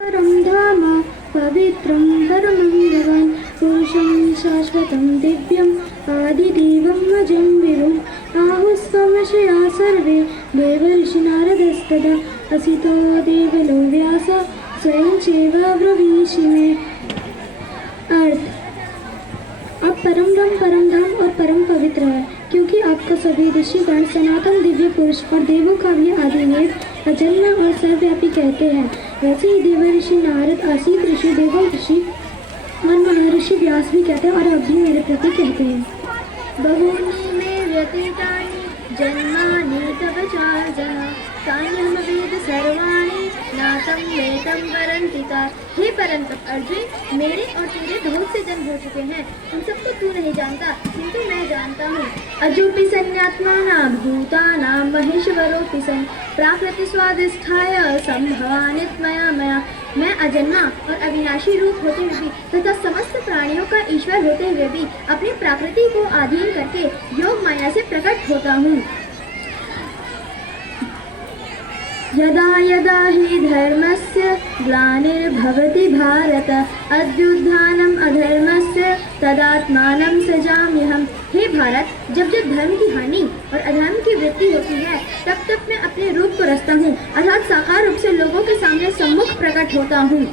परं धाम पवित्रं परमं भगवान् पुरुषं शाश्वतं दिव्यम् आदिदेवं अजं विभुम् आहुस्त्वमशया सर्वे देवर्षिनारदस्तदा असितो देवलो व्यास स्वयं चैवाब्रवीषि मे। अर्थ: आप परम ब्रह्म, परम धाम और परम पवित्र है, क्योंकि आपका सभी ऋषिगण सनातन दिव्य पुरुष और देवों का भी आदिदेव अजन्मा और सर्वव्यापी कहते हैं। वैसे ही देवर्षि नारद, असित ऋषि, देवल ऋषि और महर्षि व्यास भी कहते हैं और अब भी मेरे प्रति कहते हैं। बहूनि मे व्यतीतानि जन्मानि तव चार्जन तान्यहं वेद सर्वाणि नातं वेदं परन्तिता। हे परंतप अर्जुन, मेरे और तेरे बहुत से जन्म हो चुके हैं, उन सबको तू नहीं जानता, किंतु मैं जानता हूँ। अजोपि सन्यात्मानां भूतानां महेश्वरोऽपि सन् प्राकृति स्वादिष्ठाय संभवानित्मया मया। मैं अजन्मा और अविनाशी रूप होते हुए भी तथा समस्त प्राणियों का ईश्वर होते हुए भी अपनी प्रकृति को अधीन करके योग माया से प्रकट होता हूँ। यदा यदा हि धर्मस्य ग्लानिर्भवति भारत अभ्युत्थानम् अधर्मस्य तदात्मानं सृजाम्यहम्। हे भारत, जब जब धर्म की हानि और अधर्म की वृद्धि होती है, तब तब मैं अपने रूप को रचता हूँ, अर्थात साकार रूप से लोगों के सामने सम्मुख प्रकट होता हूँ।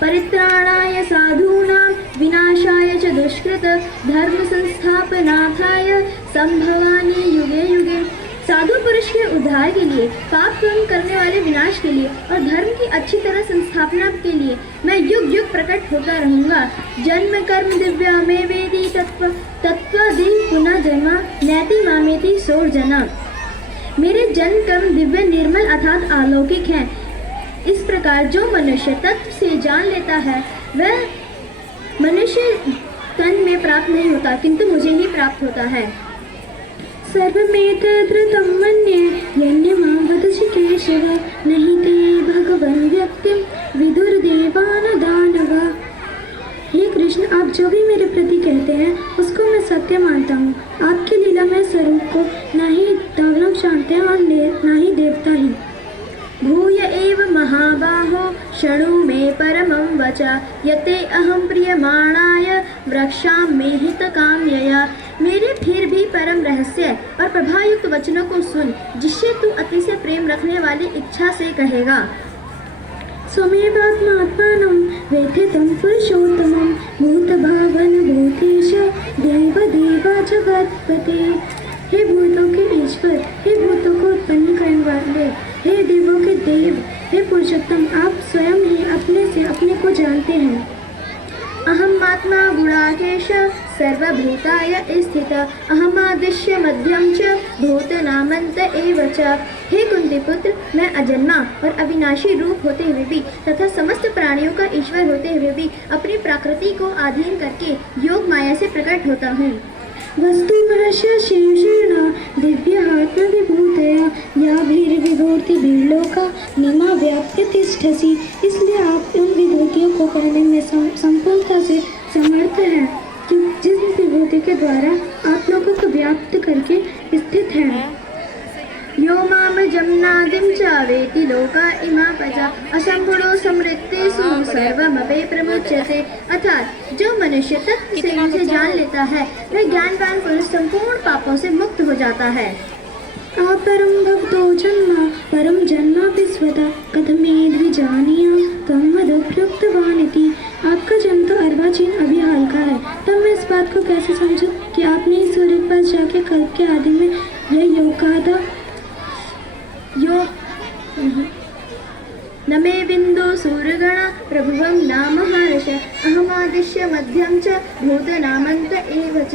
परित्राणाय साधूनां विनाशाय च दुष्कृत धर्म संस्थापनार्थाय संभवामि युगे युगे। साधु पुरुष के उद्धार के लिए, पाप कर्म करने वाले विनाश के लिए और धर्म की अच्छी तरह संस्थापना के लिए मैं युग युग प्रकट होता रहूँगा। जन्म कर्म दिव्या में वेदी तत्त्वादि पुनः जन्म नैति मामेति सोर्जना। मेरे जन्म कर्म दिव्य निर्मल अर्थात अलौकिक हैं। इस प्रकार जो मनुष्य तत्व से जान लेता है वह मनुष्य तन में प्राप्त नहीं होता, किंतु मुझे ही प्राप्त होता है। सर्वमेतद्रुतं मन्ये यन्यमां वदसि केशव नहि ते भगवन् व्यक्तिं विदुर्देवान् दानवा। हे कृष्ण, आप जो भी मेरे प्रति कहते हैं उसको मैं सत्य मानता हूँ। आपकी लीलामय स्वरूप को न ही दानव जानते हैं और न ही देवता ही। भूय एव महाबाहो शृणु मे परमं वचा यते अहं प्रियमाणाय वृक्षामि हितकाम्यया। मेरे फिर भी परम रहस्य और प्रभायुक्त वचनों को सुन, जिससे तू अति से प्रेम रखने वाली इच्छा से कहेगा। स्वमेवात्मात्मानं वेत्थितं पुरुषोत्तमं भूतभावन भूतेश देवदेवा जगत्पते। हे भूतों के ईश्वर, हे भूतों को उत्पन्न करने वाले, हे देवों के देव, हे पुरुषोत्तम, आप स्वयं ही अपने से अपने को जानते हैं। अहमात्मा गुणाकेश सर्वभूताय स्थित अहमादिश्य मध्यम च भूतनामन्त एव च। हे कुंती पुत्र, मैं अजन्मा और अविनाशी रूप होते हुए भी तथा समस्त प्राणियों का ईश्वर होते हुए भी अपनी प्रकृति को अधीन करके योग माया से प्रकट होता हूँ। वस्तुमहस्य शीर्षेण दिव्यात्मविभूतया याभिर्विभूतिभिर्लोका निमा व्याप्य तिष्ठसि। इसलिए आप उन विभूतियों को कहने में संपूर्णता से समर्थ हैं, जिस विभूति के द्वारा आप लोगों को व्याप्त करके स्थित हैं। यो माम जमनादिं च वेति लोका इमा प्रजा असंभुरो समृत्तेषु सर्वमपि प्रमुच्यते। अर्थात जो मनुष्य तत्व से मुझे जान लेता है वह ज्ञानवान पुरुष संपूर्ण पापों से मुक्त हो जाता है। अपरं भवतो जन्म परम जन्म विस्वता कथमेद्विजानीयां त्वं वद प्रोक्तवानिति। आपका जन्म तो अर्वाचीन अभी हाल का है, तब मैं इस बात को कैसे समझूं कि आपने इस सूर्य के पास जाके कल्प के आदि में यह योग कहा था। न मे बिंदु सूर्यगण प्रभुवं नाम हर्ष अहमादिश्य मध्यम च भूतनामन्त एव च।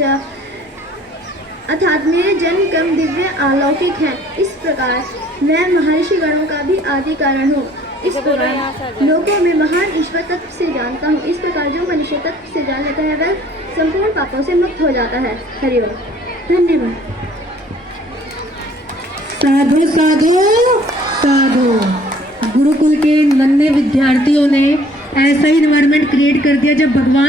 अर्थात मेरे जन्म कर्म दिव्य अलौकिक है। इस प्रकार मैं महर्षि गणों का भी आदि कारण हूँ। इस प्रकार लोगों में महान ईश्वर तत्व से जानता हूँ। इस प्रकार जो मनुष्य तत्व से जान लेता है वह संपूर्ण पापों से मुक्त हो जाता है। हरिओम। धन्यवाद। साधु साधु साधु। गुरुकुल के नन्हे विद्यार्थियों ने ऐसा ही एनवायरनमेंट क्रिएट कर दिया जब भगवान